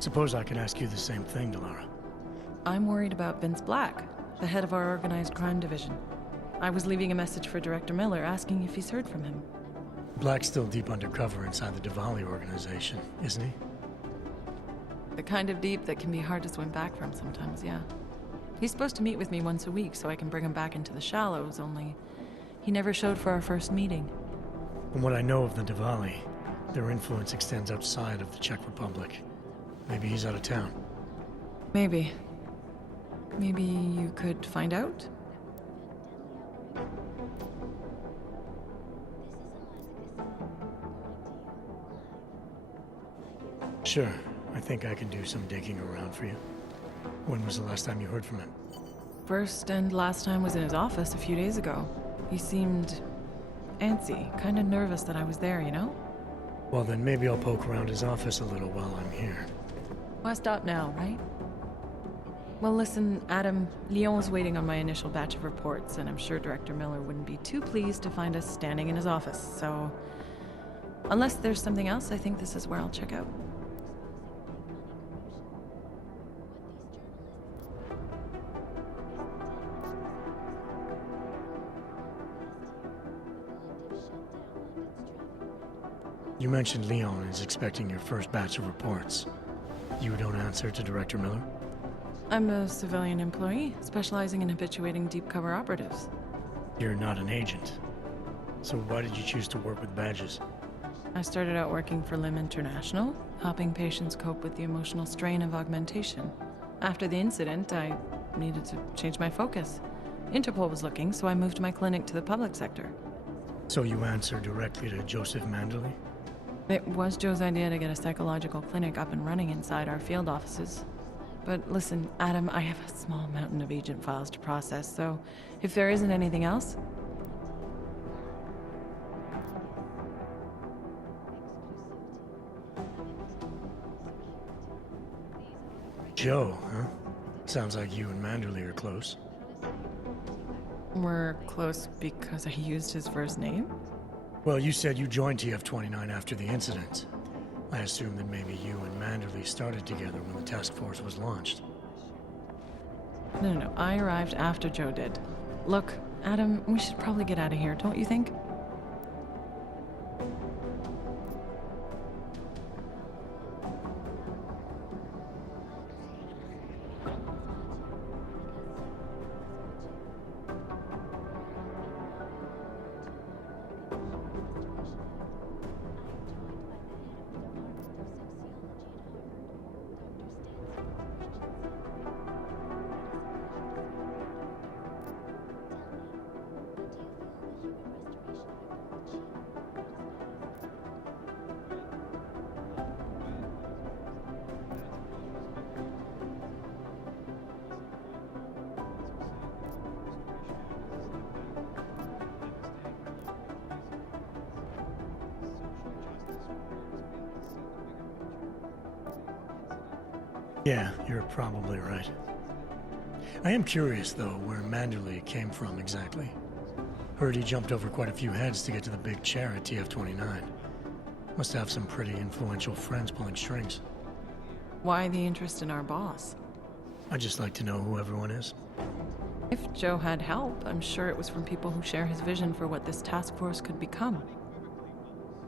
Suppose I could ask you the same thing, Delara. I'm worried about Vince Black, the head of our organized crime division. I was leaving a message for Director Miller asking if he's heard from him. Black's still deep undercover inside the Diwali organization, isn't he? The kind of deep that can be hard to swim back from sometimes, yeah. He's supposed to meet with me once a week so I can bring him back into the shallows, only he never showed for our first meeting. From what I know of the Diwali, their influence extends outside of the Czech Republic. Maybe he's out of town. Maybe. Maybe you could find out? Sure, I think I can do some digging around for you. When was the last time you heard from him? First and last time was in his office a few days ago. He seemed antsy, kind of nervous that I was there, you know? Well, then maybe I'll poke around his office a little while I'm here. Why stop now, right? Well, listen, Adam, Lyon's waiting on my initial batch of reports, and I'm sure Director Miller wouldn't be too pleased to find us standing in his office, so... Unless there's something else, I think this is where I'll check out. You mentioned Leon is expecting your first batch of reports. You don't answer to Director Miller? I'm a civilian employee, specializing in habituating deep cover operatives. You're not an agent. So why did you choose to work with badges? I started out working for LIM International, helping patients cope with the emotional strain of augmentation. After the incident, I needed to change my focus. Interpol was looking, so I moved my clinic to the public sector. So you answer directly to Joseph Manderley? It was Joe's idea to get a psychological clinic up and running inside our field offices. But listen, Adam, I have a small mountain of agent files to process, so if there isn't anything else... Joe, huh? Sounds like you and Manderley are close. We're close because I used his first name? Well, you said you joined TF-29 after the incident. I assume that maybe you and Manderley started together when the task force was launched. No. I arrived after Joe did. Look, Adam, we should probably get out of here, don't you think? Yeah, you're probably right. I am curious, though, where Manderley came from exactly. Heard he jumped over quite a few heads to get to the big chair at TF-29. Must have some pretty influential friends pulling strings. Why the interest in our boss? I'd just like to know who everyone is. If Joe had help, I'm sure it was from people who share his vision for what this task force could become.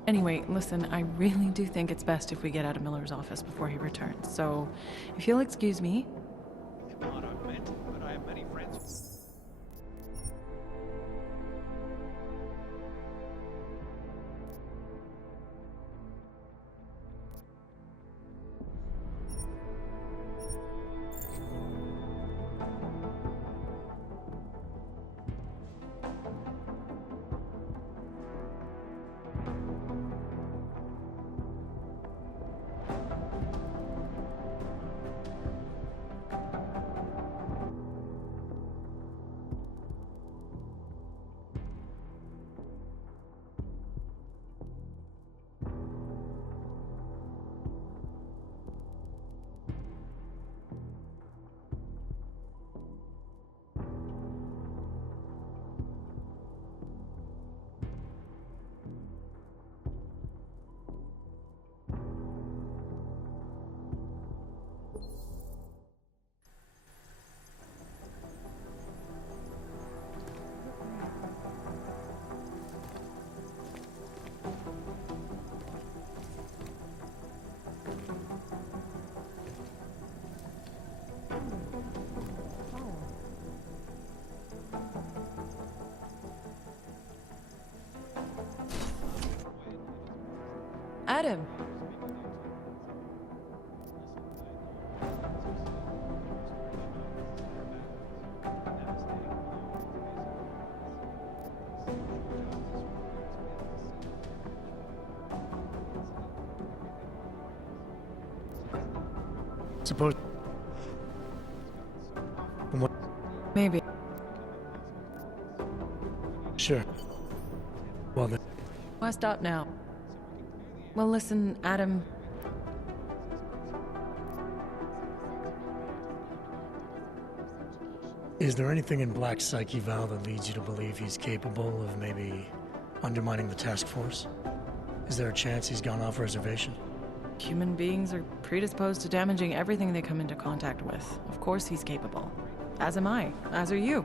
Anyway, listen, I really do think it's best if we get out of Miller's office before he returns, so if you'll excuse me... Not augmented, but I have many friends. Adam. Suppose. From what? Maybe. Sure. Well then. Why stop now? Well, listen, Adam. Is there anything in Black's psyche, Val, that leads you to believe he's capable of maybe undermining the task force? Is there a chance he's gone off reservation? Human beings are predisposed to damaging everything they come into contact with. Of course he's capable. As am I. As are you.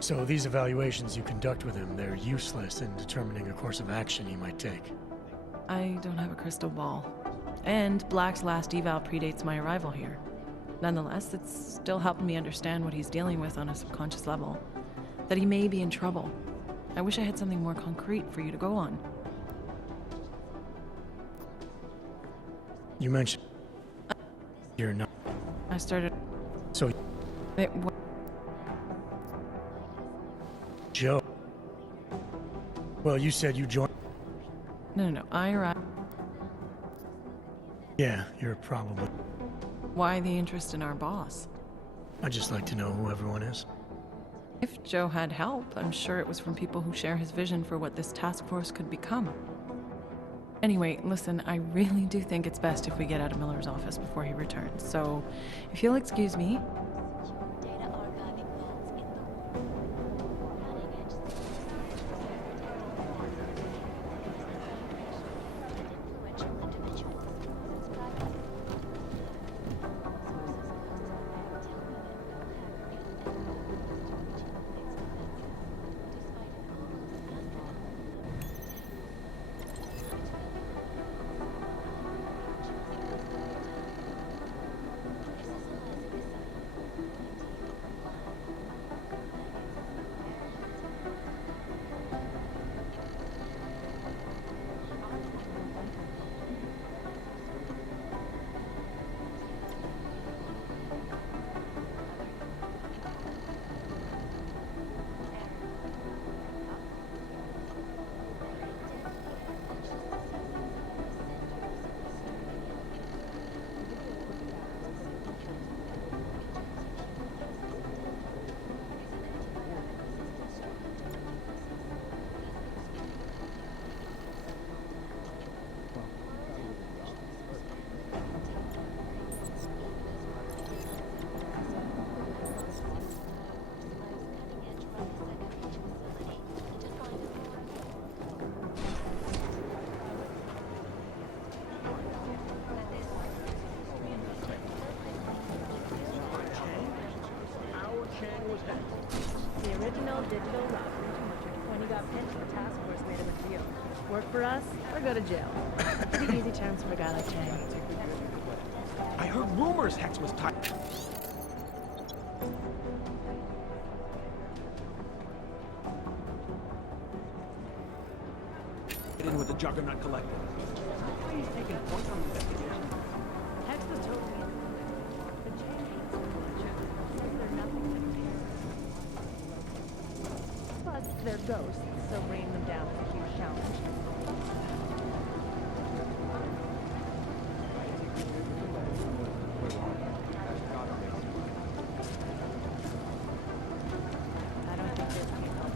So these evaluations you conduct with him, they're useless in determining a course of action he might take. I don't have a crystal ball. And Black's last eval predates my arrival here. Nonetheless, it's still helped me understand what he's dealing with on a subconscious level. That he may be in trouble. I wish I had something more concrete for you to go on. You mentioned you're not. I started... So, It, Joe. Well, you said you joined. no. I arrived... Yeah, you're probably. Why the interest in our boss? I'd just like to know who everyone is. If Joe had help, I'm sure it was from people who share his vision for what this task force could become. Anyway, listen, I really do think it's best if we get out of Miller's office before he returns. So, if you'll excuse me... Data archiving nodes in the running edge influential individuals. The original digital Robert, when he got pinched, the task force made him a deal. Work for us or go to jail. Pretty easy terms for a guy like Chang. I heard rumors Hex was tied. In with the Juggernaut Collective. He's taking points on the investigation. Hex was totally in. But Chang hates so much. Says they're nothing to compare. Plus, they're ghosts, so bringing them down is a huge challenge. I don't think this can help.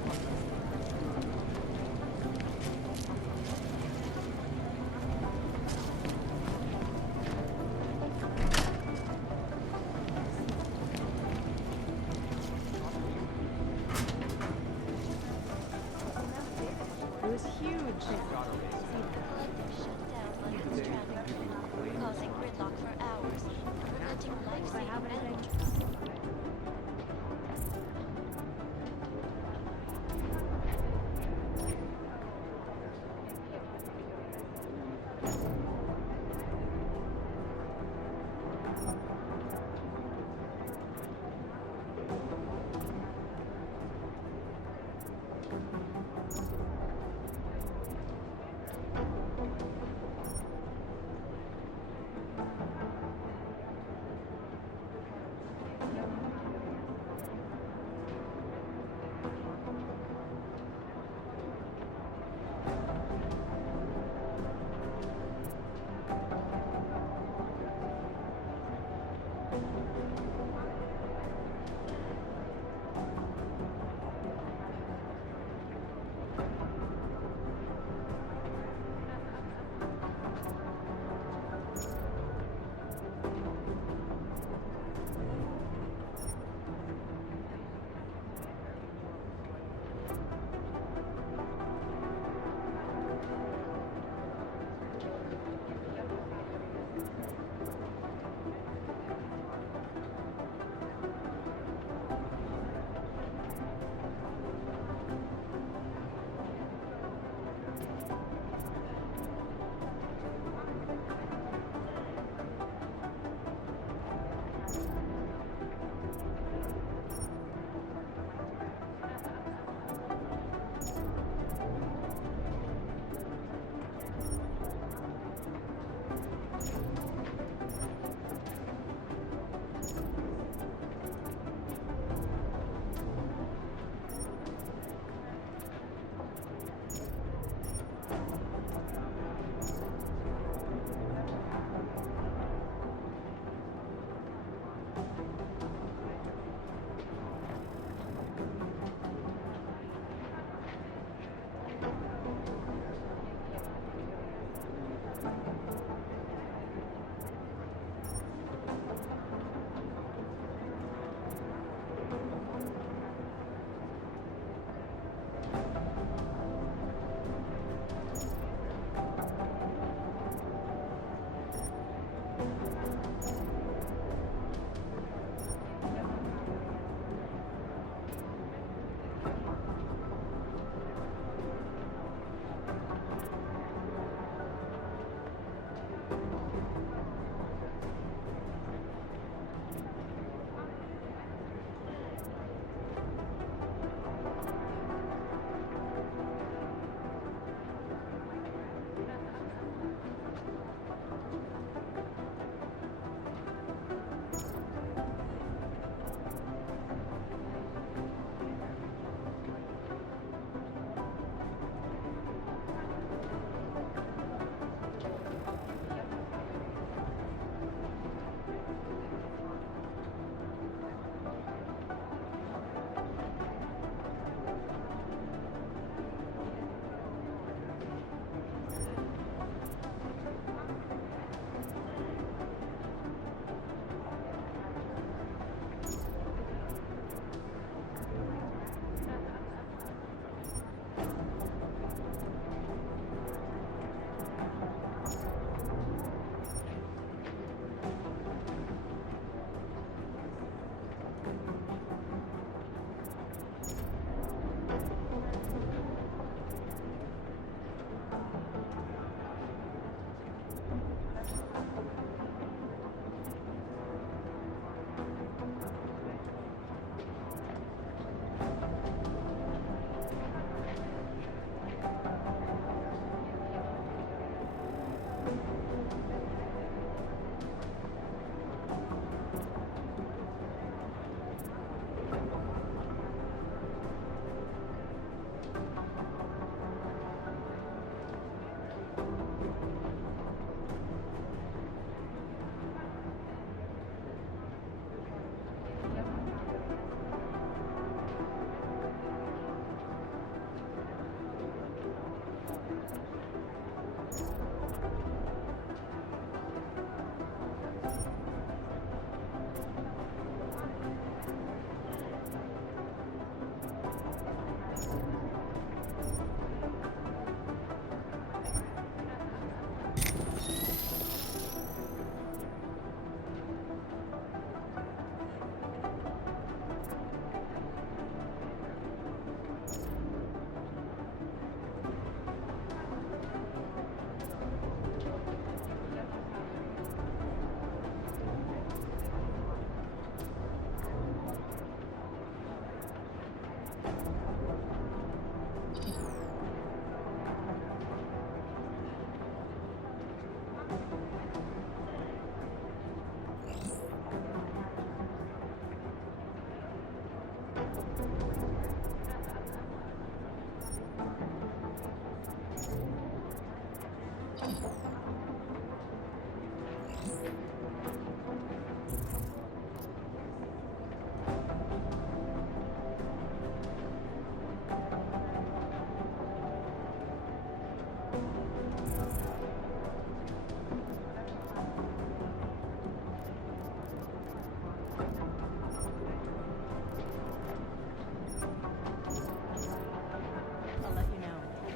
It was huge. Collective shut down London's traffic, causing gridlock for hours, preventing life-saving energy.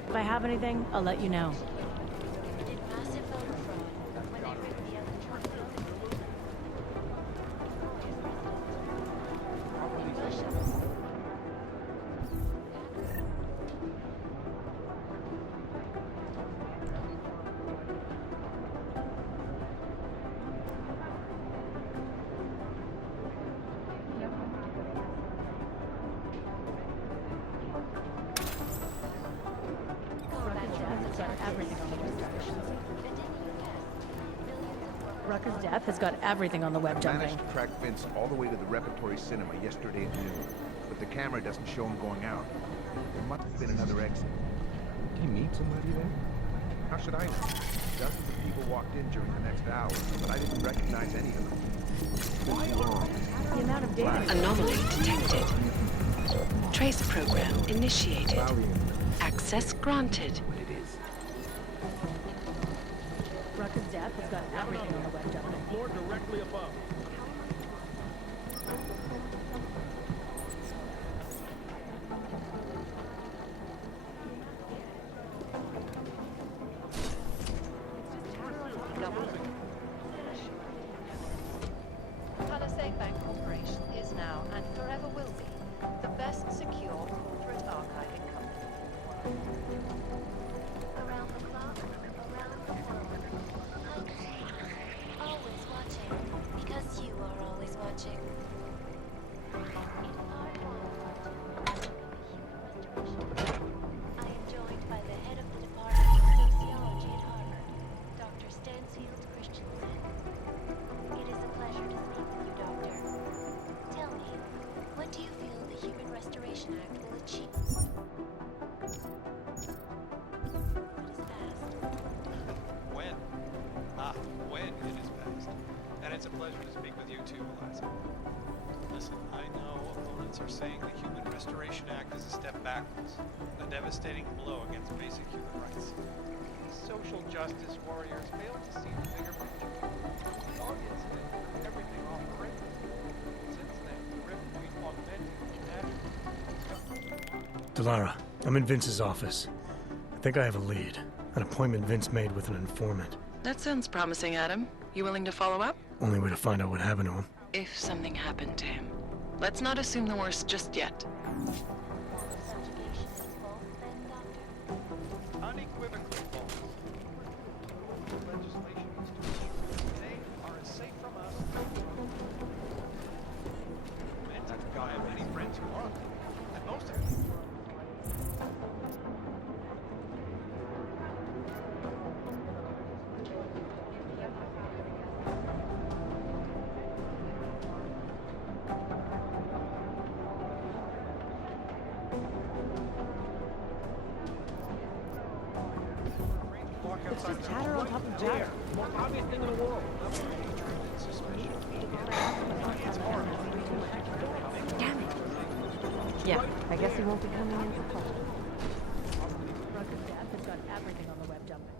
If I have anything, I'll let you know. Did massive voter fraud when they rigged the electronic voting. In Russia. Rucker's death has got everything on the web I jumping. managed to track Vince all the way to the repertory cinema yesterday at noon, but the camera doesn't show him going out. There must have been another exit. Did he meet somebody there? How should I know? Dozens of people walked in during the next hour, but I didn't recognize any of them. The amount of data. Anomaly detected. Trace program initiated. Access granted. What it is. Rucker's death has got everything on the web jumping. Floor directly above. now and forever will be the best secure corporate archiving company. Around the clock, around the world. Always watching, because you are always watching. In part one of Human Restoration, I am joined by the head of the Department of Sociology at Harvard, Dr. Stansfield Christensen. It is a pleasure to speak with you, Doctor. Tell me, what do you feel the Human Restoration Act will achieve? What is past? When? When it is passed. And it's a pleasure to speak with you too, Eliza. Listen, I know opponents are saying the Human Restoration Act is a step backwards, a devastating blow against basic human rights. These social justice warriors fail to see the bigger picture. The audience had turned everything off the rails. Since then, the rift between augmented and natural. Delara, I'm in Vince's office. I think I have a lead. An appointment Vince made with an informant. That sounds promising, Adam. You willing to follow up? Only way to find out what happened to him. If something happened to him. Let's not assume the worst just yet. Subjugation is false, then, Doctor? Unequivocally false. The legislation is to ensure they are as safe from us. And I have many friends who are, and most of them. It's just chatter on top of chatter. Most obvious thing in the world. Damn it. Yeah, I guess he won't be coming in for call. Drug of Death has got everything on the web dumping.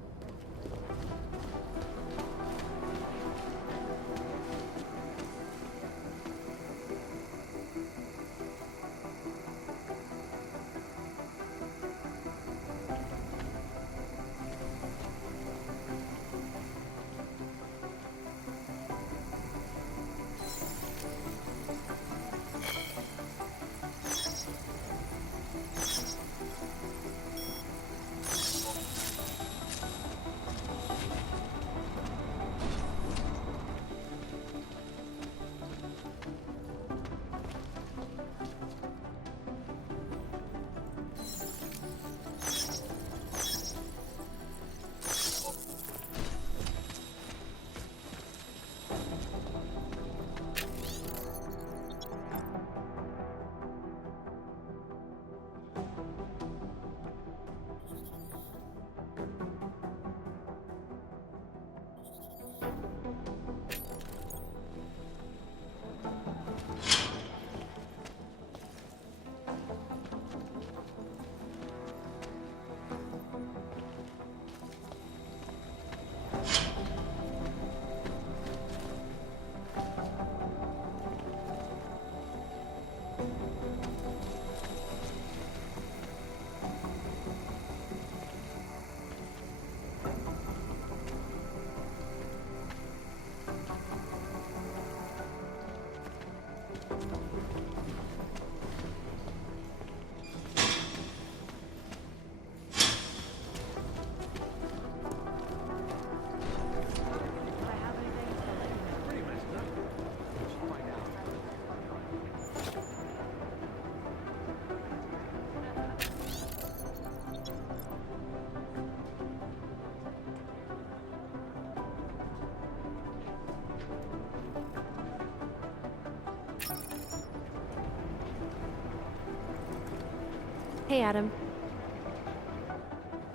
Hey, Adam.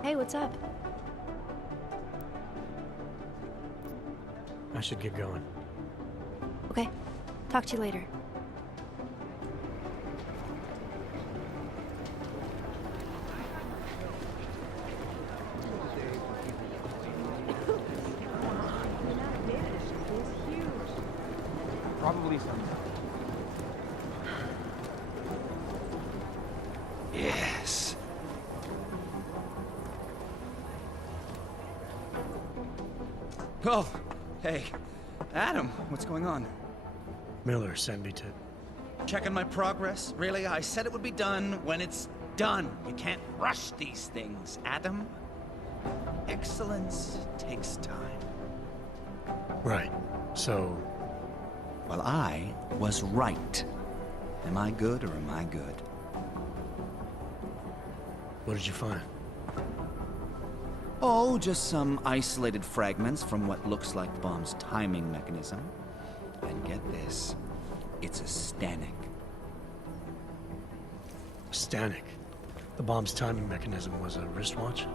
Hey, what's up? I should get going. Okay. Talk to you later. Probably some. Yes. Oh, hey. Adam, what's going on? Miller sent me to... Checking my progress? Really? I said it would be done when it's done. You can't rush these things, Adam. Excellence takes time. Right. So, Well, I was right. Am I good or am I good? what did you find? Oh, just some isolated fragments from what looks like the bomb's timing mechanism. And get this, it's a Stanek. Stanek. The bomb's timing mechanism was a wristwatch?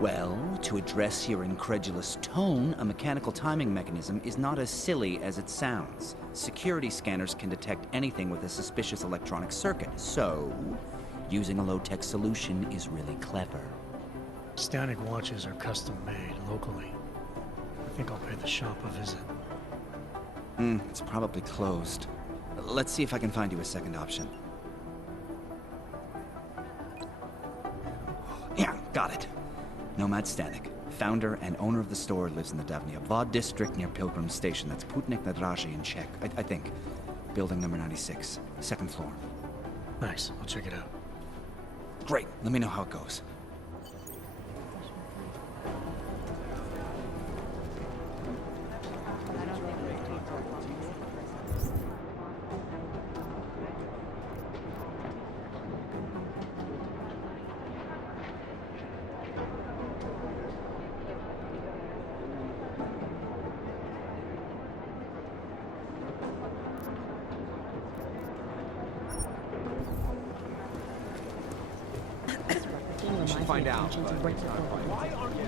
Well, to address your incredulous tone, a mechanical timing mechanism is not as silly as it sounds. Security scanners can detect anything with a suspicious electronic circuit, so using a low-tech solution is really clever. Stanek watches are custom made locally. I think I'll pay the shop a visit. It's probably closed. Let's see if I can find you a second option. Yeah, got it. Nomad Stanek, founder and owner of the store, lives in the Davnia Vod district near Pilgrim Station. That's Putnik Nadraji in Czech, I think. Building number 96, second floor. Nice, I'll check it out. Great, let me know how it goes. Should find out, but Why aren't you?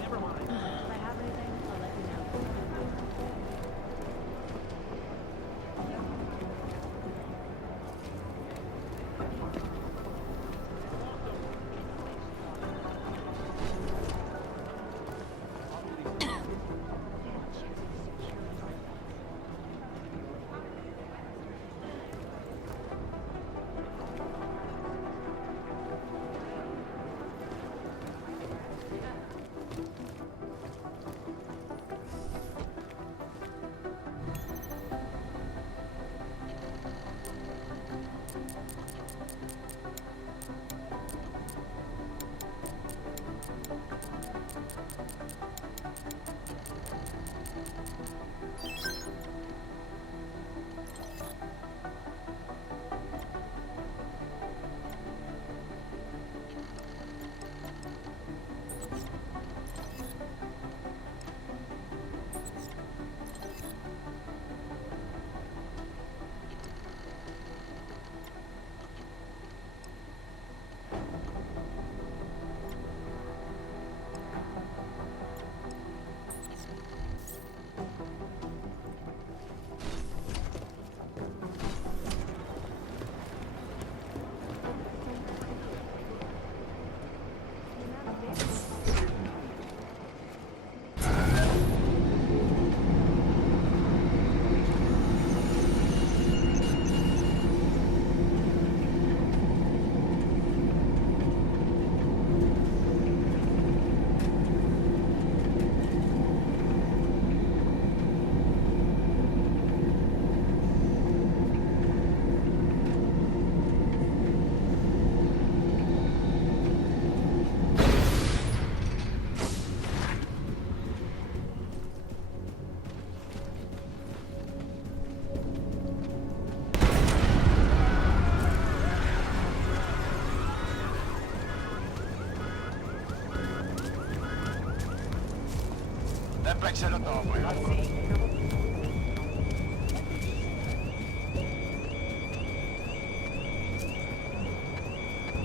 Never mind. If I have anything, I'll let you know.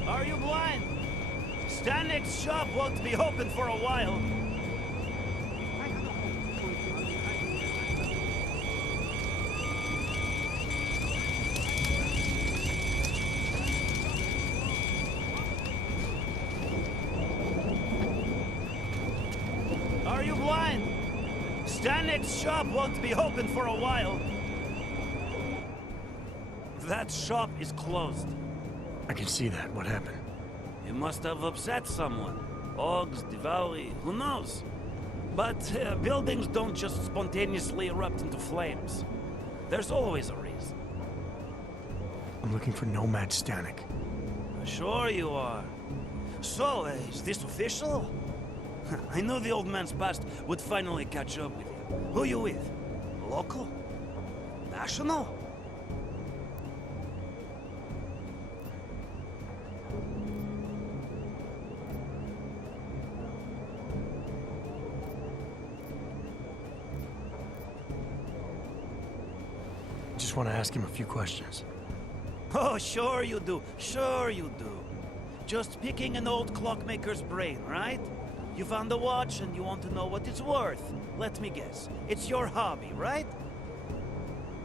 Are you blind? Stanek's shop won't be open for a while. Are you blind? Stanek's shop won't be open for a while. That shop is closed. I can see that. What happened? It must have upset someone. Ogs, Diwali, who knows? But buildings don't just spontaneously erupt into flames. There's always a reason. I'm looking for Nomad Stanek. Sure you are. So, is this official? I knew the old man's past would finally catch up with you. Who you with? Local? National? Just want to ask him a few questions. Oh, sure you do. Sure you do. Just picking an old clockmaker's brain, right? You found a watch and you want to know what it's worth. Let me guess. It's your hobby, right?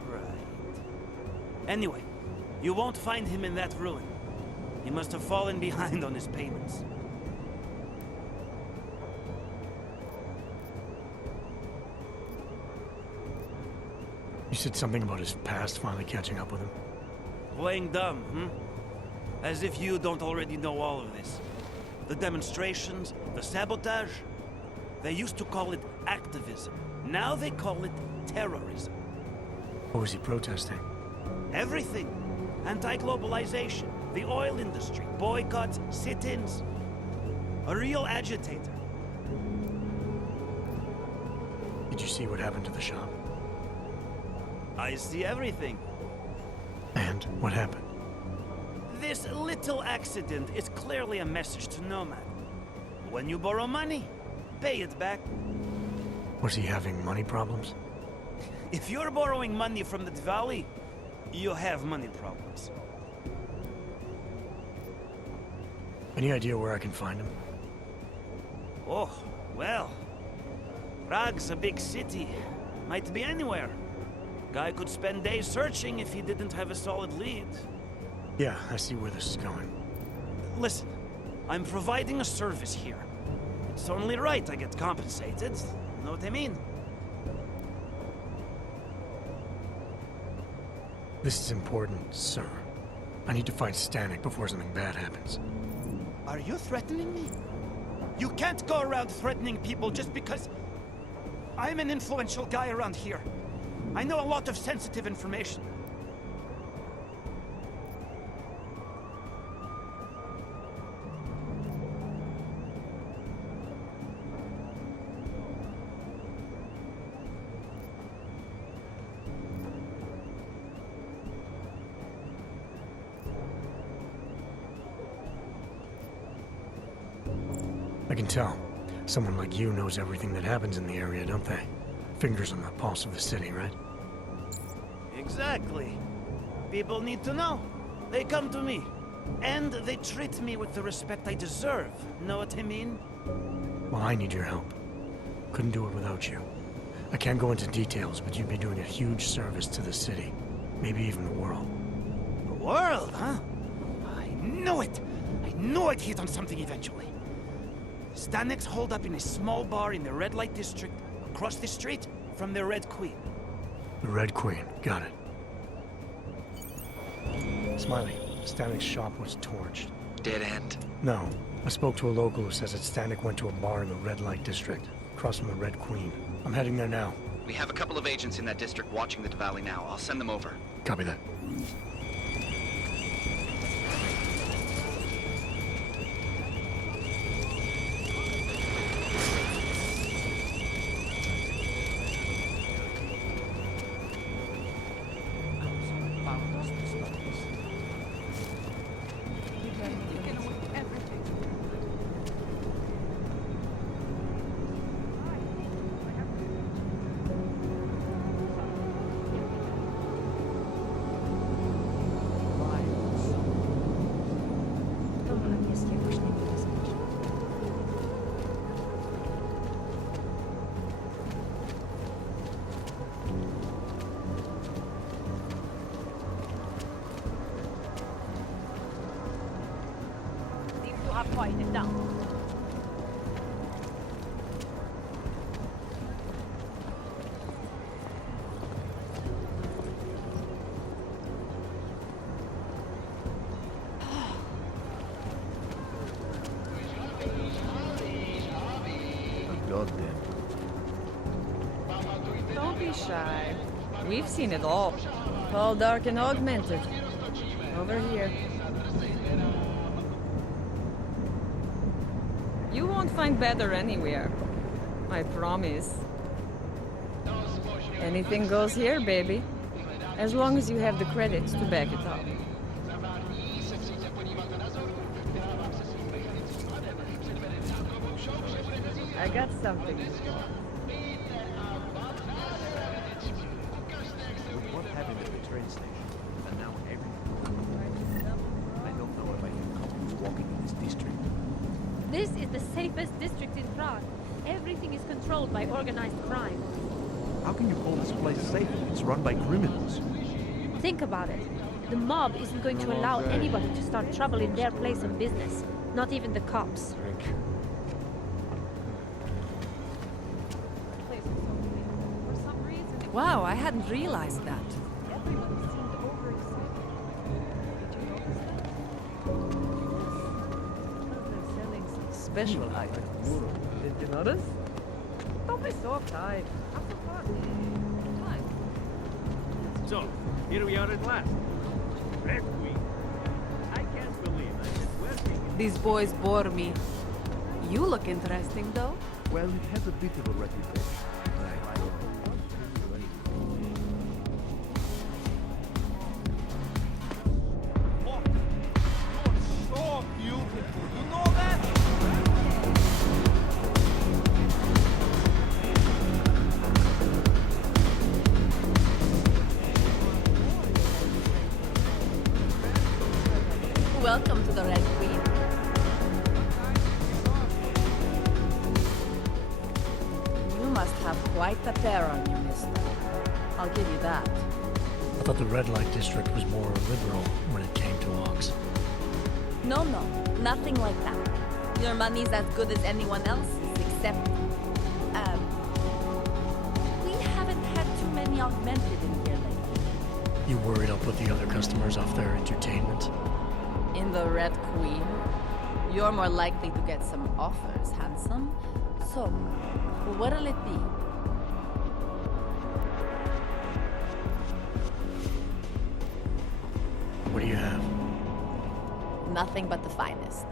Right. Anyway, you won't find him in that ruin. He must have fallen behind on his payments. You said something about his past finally catching up with him. Playing dumb, hmm? As if you don't already know all of this. The demonstrations, the sabotage. They used to call it activism. Now they call it terrorism. What was he protesting? Everything. Anti-globalization, the oil industry, boycotts, sit-ins. A real agitator. Did you see what happened to the shop? I see everything. And what happened? This little accident is clearly a message to Nomad. When you borrow money, pay it back. Was he having money problems? If you're borrowing money from the Valley, you have money problems. Any idea where I can find him? Oh, well. Prague's a big city. Might be anywhere. Guy could spend days searching if he didn't have a solid lead. Yeah, I see where this is going. Listen, I'm providing a service here. It's only right I get compensated. Know what I mean? This is important, sir. I need to find Stanek before something bad happens. Are you threatening me? You can't go around threatening people just because I'm an influential guy around here. I know a lot of sensitive information. I can tell. Someone like you knows everything that happens in the area, don't they? Fingers on the pulse of the city, right? Exactly. People need to know. They come to me. And they treat me with the respect I deserve. Know what I mean? Well, I need your help. Couldn't do it without you. I can't go into details, but you'd be doing a huge service to the city. Maybe even the world. The world, huh? I knew it! I knew I'd hit on something eventually. Stanek's holed up in a small bar in the red light district, across the street from the Red Queen. The Red Queen, got it. Smiley, Stanek's shop was torched. Dead end. No, I spoke to a local who says that Stanek went to a bar in the red light district, across from the Red Queen. I'm heading there now. We have a couple of agents in that district watching the Valley now. I'll send them over. Copy that. Quieted down. A goddamn. Don't be shy. We've seen it all. Tall, dark, and augmented. Over here. You won't find better anywhere. I promise. Anything goes here, baby. As long as you have the credits to back it up. I got something. With what happened at the train station, and now everything. I don't know if I can comfortably walking in this district. This is the safest district in Prague. Everything is controlled by organized crime. How can you call this place safe? It's run by criminals. Think about it. The mob isn't going to allow anybody to start trouble in their place of business. Not even the cops. Wow, I hadn't realized that. Special items. Did you notice? Don't be so uptight. Have some fun. So, here we are at last. Red Queen. I can't believe I'm just working. These boys bore me. You look interesting, though. Well, it has a bit of a reputation. Look, you're so beautiful. You know that? Welcome to the Red Queen. You must have quite a pair on you, mister. I'll give you that. I thought the red light district was more liberal when it came to Augs. No, nothing like that. Your money's as good as anyone else's, except, we haven't had too many augmented in here lately. You worried I'll put the other customers off their entertainment? In the Red Queen, you're more likely to get some offers, handsome. So, what'll it be? What do you have? Nothing but the finest.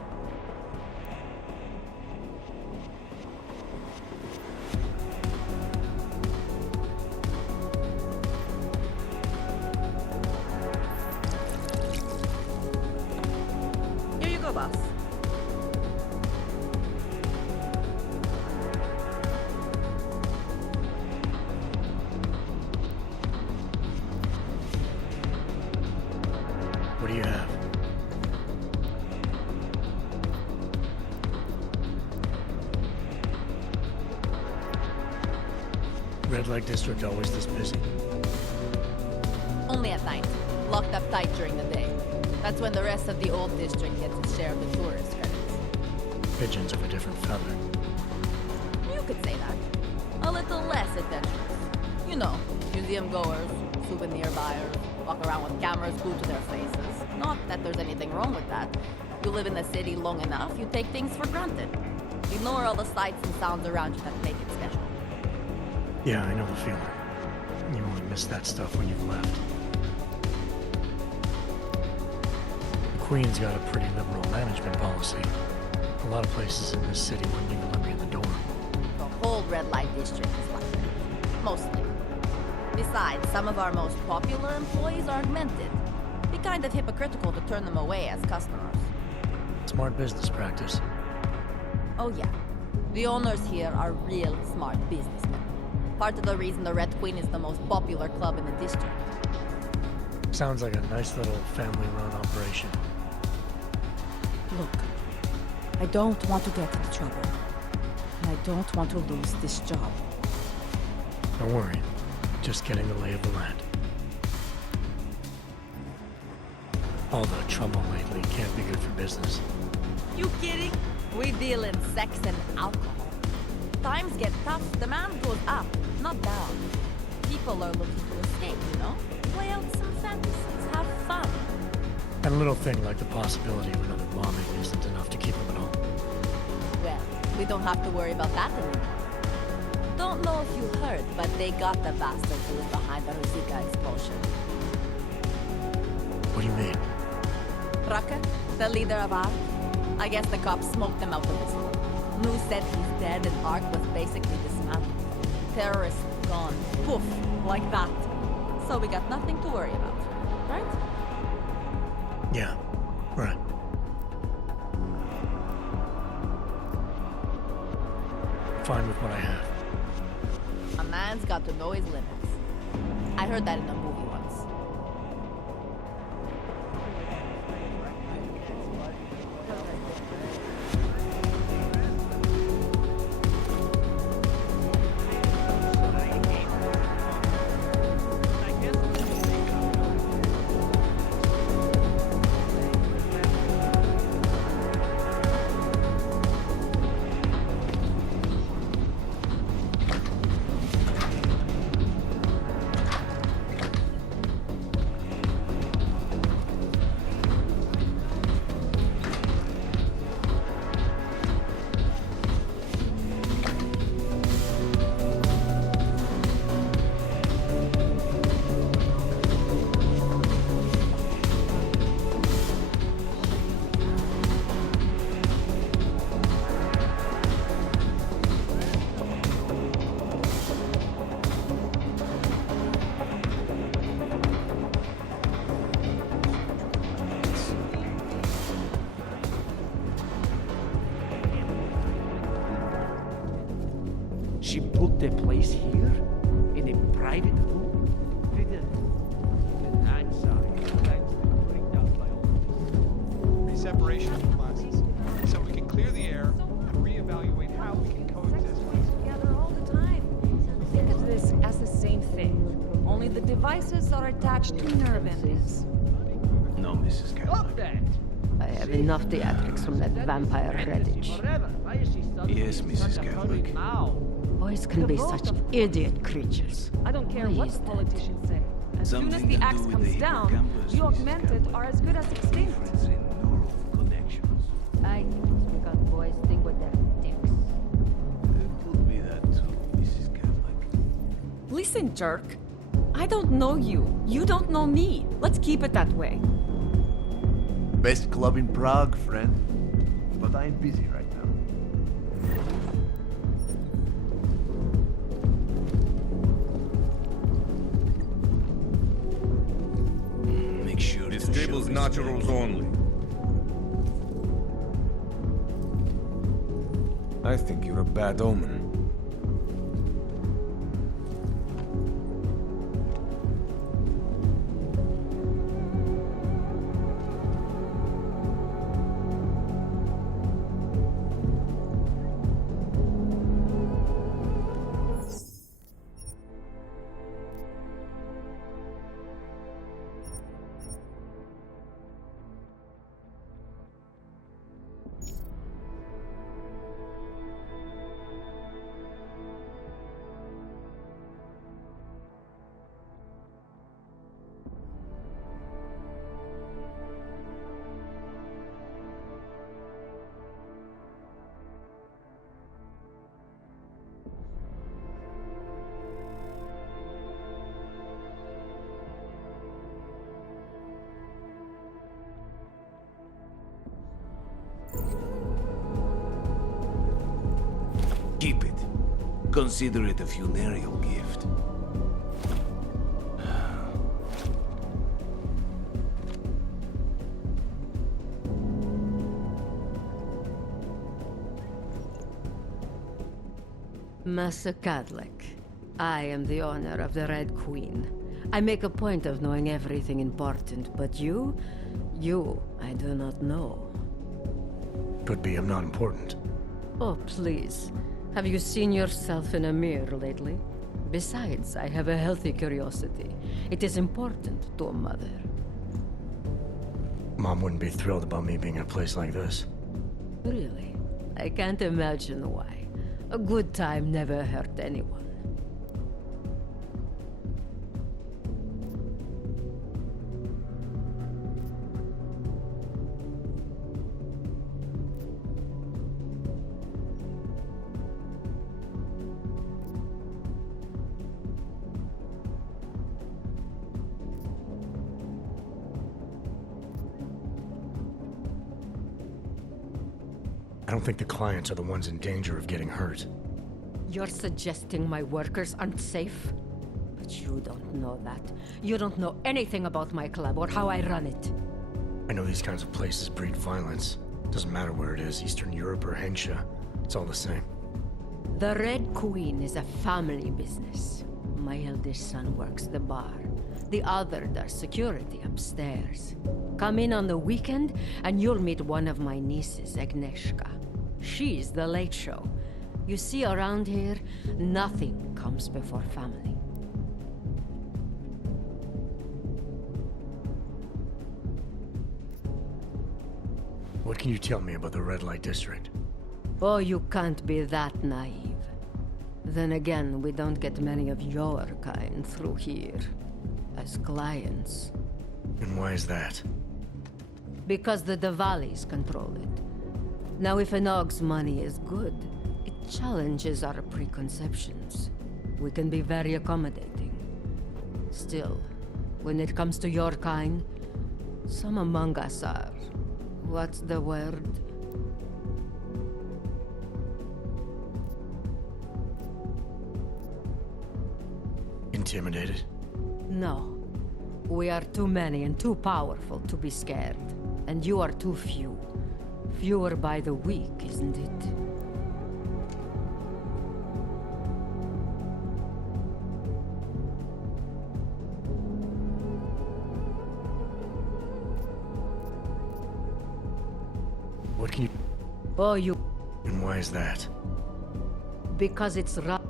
Here you go, boss. What do you have? Red light district always this busy? Only at night. Locked up tight during the day. That's when the rest of the old district gets its share of the tourist credits. Pigeons of a different feather. You could say that. A little less adventurous. You know, museum goers, souvenir buyers, walk around with cameras glued to their faces. Not that there's anything wrong with that. You live in the city long enough, you take things for granted. Ignore all the sights and sounds around you that make it special. Yeah, I know the feeling. You only miss that stuff when you've left. The Queen's got a pretty liberal management policy. A lot of places in this city wouldn't even let me in the door. The whole red light district is like that. Mostly. Besides, some of our most popular employees are augmented. Be kind of hypocritical to turn them away as customers. Smart business practice. Oh yeah. The owners here are real smart businessmen. Part of the reason the Red Queen is the most popular club in the district. Sounds like a nice little family-run operation. Look, I don't want to get into trouble. And I don't want to lose this job. Don't worry. Just getting the lay of the land. All the trouble lately can't be good for business. You kidding? We deal in sex and alcohol. Times get tough, demand goes up, not down. People are looking to escape, you know? Play out some fantasies, have fun. And a little thing like the possibility of another bombing isn't enough to keep them at home. Well, we don't have to worry about that anymore. Don't don't know if you heard, but they got the bastard who was behind the Ruzika explosion. What do you mean? Rucker, the leader of ARC. I guess the cops smoked him out of his room. New said he's dead and ARC was basically dismantled. Terrorists gone. Poof, like that. So we got nothing to worry about, right? Yeah, right. Fine with what I have. A man's got to know his limits. I heard that in a movie once. She booked a place here? In a private room? I'm sorry. I'm freaked out by all this. Reseparation of classes. So we can clear the air and reevaluate how we can coexist with Together all the time. Think of this as the same thing. Only the devices are attached to nerve endings. No, Mrs. Stop that! I have enough theatrics from that vampire Redditch. Yes, Mrs. Catholic. Boys can be such idiot creatures. I don't care Why what is the that? politicians say. As soon as Something the to axe do with comes the down, hippocampus, the Mrs. augmented Catholic. are as good as extinct. Difference in neural connections. I think it's because boys think with their dicks. It could be that too, Mrs. Catholic. Listen, jerk. I don't know you. You don't know me. Let's keep it that way. Best club in Prague, friend. But I'm busy right now. Make sure This table's naturals only. I think you're a bad omen. keep it. Consider it a funereal gift. Master Cadlick, I am the owner of the Red Queen. I make a point of knowing everything important, but you, I do not know. Could be I'm not important. Oh, please. Have you seen yourself in a mirror lately? Besides, I have a healthy curiosity. It is important to a mother. Mom wouldn't be thrilled about me being in a place like this. Really? I can't imagine why. A good time never hurt anyone. I don't think the clients are the ones in danger of getting hurt. You're suggesting my workers aren't safe? But you don't know that. You don't know anything about my club or how I run it. I know these kinds of places breed violence. Doesn't matter where it is, Eastern Europe or Hensha. It's all the same. The Red Queen is a family business. My eldest son works the bar. The other does security upstairs. Come in on the weekend, and you'll meet one of my nieces, Agnieszka. She's the late show. You see, around here, nothing comes before family. What can you tell me about the Red Light District? Oh, you can't be that naive. Then again, we don't get many of your kind through here. As clients. And why is that? Because the Diwalis control it. Now, if an Og's money is good, it challenges our preconceptions. We can be very accommodating. Still, when it comes to your kind, some among us are... what's the word? Intimidated? No. We are too many and too powerful to be scared. And you are too few. Fewer by the week, isn't it? What can you... Oh, you... And why is that? Because it's right.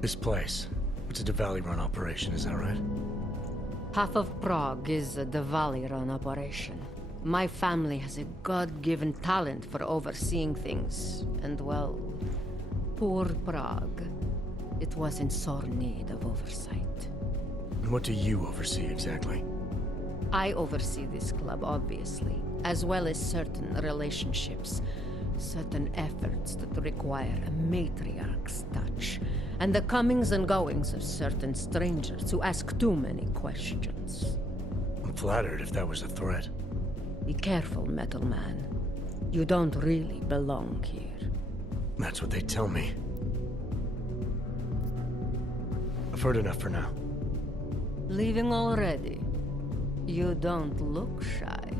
This place, it's a Diwali-run operation, is that right? Half of Prague is a Diwali-run operation. My family has a God-given talent for overseeing things. And well, poor Prague. It was in sore need of oversight. And what do you oversee exactly? I oversee this club, obviously, as well as certain relationships, certain efforts that require a matriarch's touch, and the comings and goings of certain strangers who ask too many questions. I'm flattered if that was a threat. Be careful, Metal Man. You don't really belong here. That's what they tell me. I've heard enough for now. Leaving already? You don't look shy.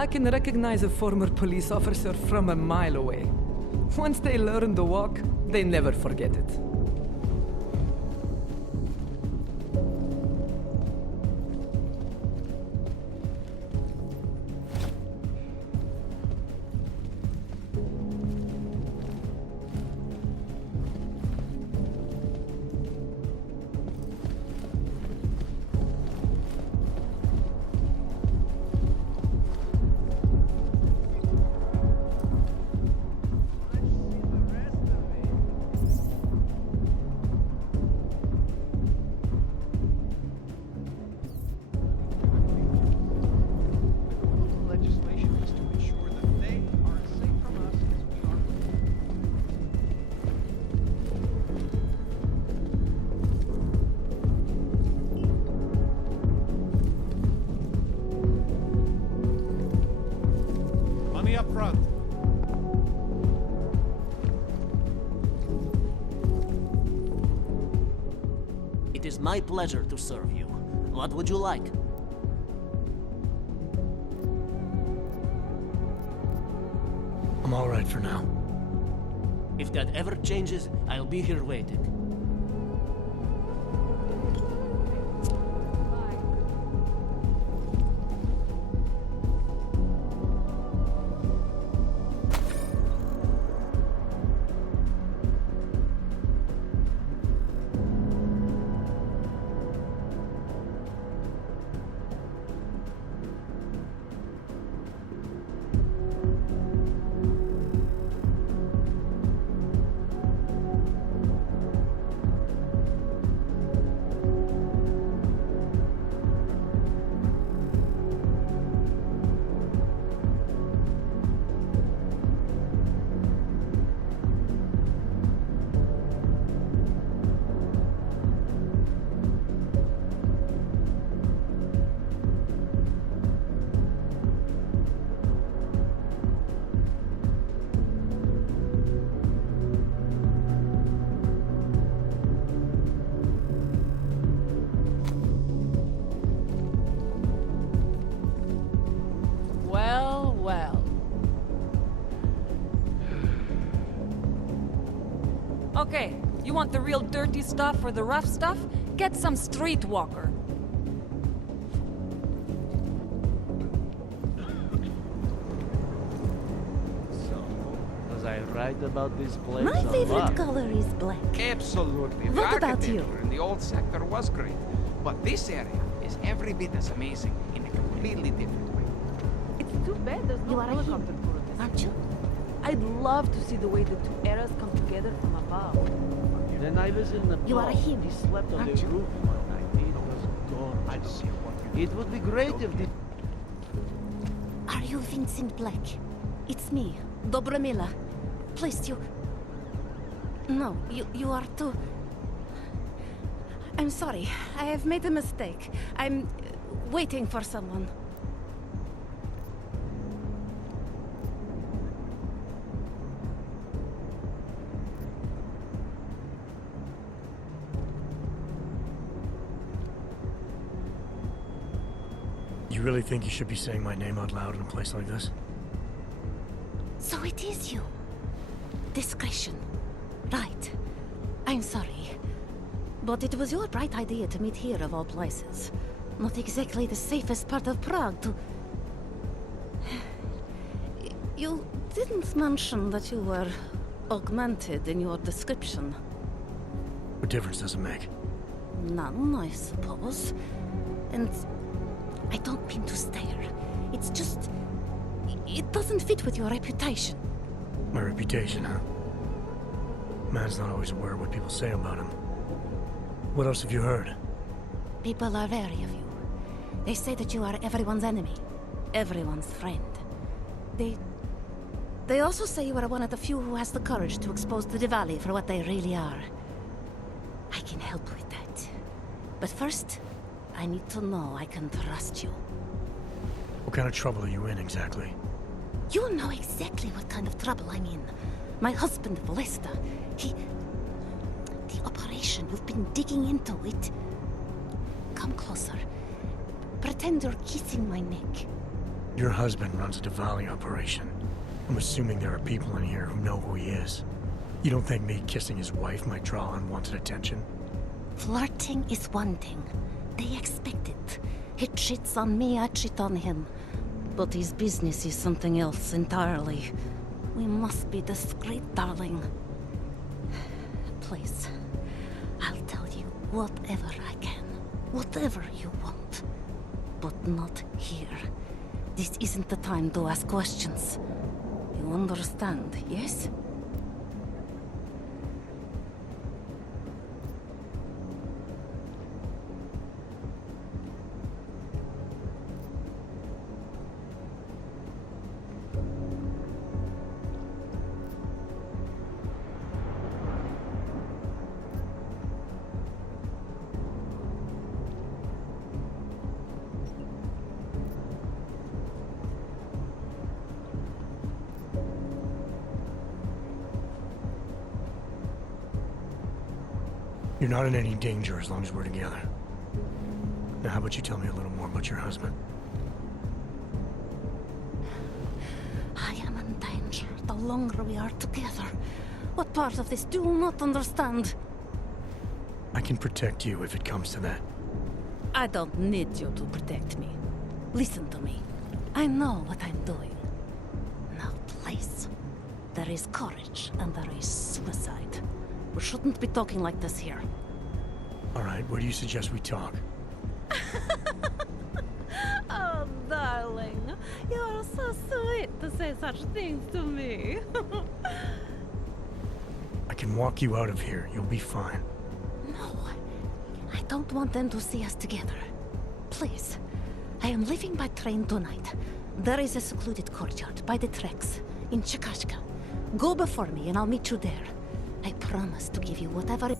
I can recognize a former police officer from a mile away. Once they learn the walk, they never forget it. Up front. It is my pleasure to serve you. What would you like? I'm all right for now. If that ever changes, I'll be here waiting. want the real dirty stuff or the rough stuff, get some streetwalker. Was I right about this place? My or favorite what? color is black. Absolutely. What The about architecture you? in the old sector was great. But this area is every bit as amazing in a completely different way. It's too bad there's no You are a helicopter hero, crew in this. aren't you? I'd love to see the way the two eras come together from above. Then I was in the You are a pub. hero, He slept on aren't the you? roof one night. It was gorgeous. It would be great if the... Are you Vincent Black? It's me, Dobromila. Please, you... No, you are too... I'm sorry. I have made a mistake. I'm waiting for someone. You really think you should be saying my name out loud in a place like this? So it is you. Discretion. Right. I'm sorry. But it was your bright idea to meet here of all places. Not exactly the safest part of Prague to... You didn't mention that you were augmented in your description. What difference does it make? None, I suppose. And I don't mean to stare. It's just... It doesn't fit with your reputation. My reputation, huh? Man's not always aware of what people say about him. What else have you heard? People are wary of you. They say that you are everyone's enemy. Everyone's friend. They also say you are one of the few who has the courage to expose the Diwali for what they really are. I can help with that. But first, I need to know I can trust you. What kind of trouble are you in, exactly? You know exactly what kind of trouble I'm in. My husband, Lester, the operation you've been digging into it... Come closer. Pretend you're kissing my neck. Your husband runs a Diwali operation. I'm assuming there are people in here who know who he is. You don't think me kissing his wife might draw unwanted attention? Flirting is one thing. They expect it. He cheats on me, I cheat on him. But his business is something else entirely. We must be discreet, darling. Please, I'll tell you whatever I can. Whatever you want. But not here. This isn't the time to ask questions. You understand, yes? You're not in any danger as long as we're together. Now, how about you tell me a little more about your husband? I am in danger the longer we are together. What part of this do you not understand? I can protect you if it comes to that. I don't need you to protect me. Listen to me. I know what I'm doing. Now, please. There is courage and there is suicide. We shouldn't be talking like this here. All right, where do you suggest we talk? Oh, darling. You're so sweet to say such things to me. I can walk you out of here. You'll be fine. No. I don't want them to see us together. Please. I am leaving by train tonight. There is a secluded courtyard by the tracks in Chikashka. Go before me and I'll meet you there. I promise to give you whatever...